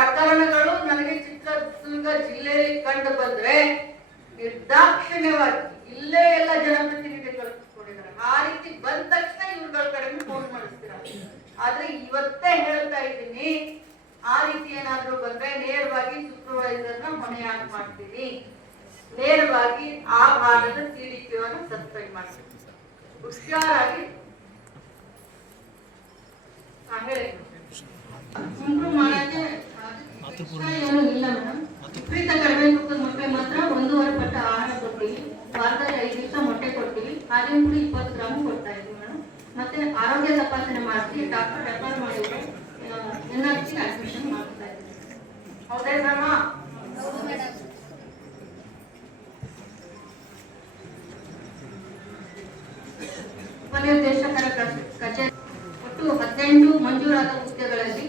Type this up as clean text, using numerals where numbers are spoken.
ಪ್ರಕರಣಗಳು ನನಗೆ ಚಿತ್ರದುರ್ಗ ಜಿಲ್ಲೆಯಲ್ಲಿ ಕಂಡು ಬಂದ್ರೆ ನಿರ್ದಾಕ್ಷಿಣ್ಯವಾಗಿ ಇಲ್ಲೇ ಎಲ್ಲ ಜನಪ್ರತಿನಿಧಿಗಳು ಕೊಟ್ಟಿದ್ದಾರೆ. ಆ ರೀತಿ ಬಂದ ತಕ್ಷಣ ಇವ್ರುಗಳ ಕಡೆಗೆ ಫೋನ್ ಮಾಡಿಸ್ತೀರ. ಆದ್ರೆ ಇವತ್ತೇ ಹೇಳ್ತಾ ಇದ್ದೀನಿ, ಆ ರೀತಿ ಏನಾದ್ರೂ ಬಂದ್ರೆ ನೇರವಾಗಿ ಸೂಪರ್ವೈಸರ್ನ ಹೊಣೆಯಾಗಿ ಮಾಡ್ತೀನಿ. ನೇರವಾಗಿ ಆ ಭಾಗದ CDPO ಅನ್ನು ಸಸ್ಪೆಂಡ್ ಮಾಡ್ತೀನಿ. ಹುಷಾರಾಗಿ ಹೇಳಿ. ಇಂಪ್ರೂವ್ ಮಾಡಕ್ಕೆ ಏನು ಇಲ್ಲ ಮೇಡಮ್. ವಿಪರೀತ ಕಡಿಮೆ ತೂಕದ ಮಕ್ಕಳಿಗೆ ಮಾತ್ರ 1.5 ಪಟ್ಟು ಆಹಾರ ಕೊಡ್ತೀವಿ. ವಾರದಲ್ಲಿ 5 ದಿವಸ ಮೊಟ್ಟೆ ಕೊಡ್ತೀವಿ. ಹಾಲಿನ ಪುಡಿ 20 ಗ್ರಾಮ್ ಕೊಡ್ತಾ ಇದ್ದೀವಿ ಮೇಡಮ್. ಮತ್ತೆ ಆರೋಗ್ಯ ತಪಾಸಣೆ ಮಾಡ್ತೀವಿ. ಡಾಕ್ಟರ್ ರೆಫರ್ ಮಾಡಿದ್ರೆ NRC ಅಡ್ಮಿಷನ್ ಮಾಡ್ತಾ ಇದ್ದೀವಿ. ಹೌದೇನಮ್ಮ? ಉಪನಿರ್ದೇಶಕರ ಕಚೇರಿ ಒಟ್ಟು 18 ಮಂಜೂರಾದ ಹುದ್ದೆಗಳಲ್ಲಿ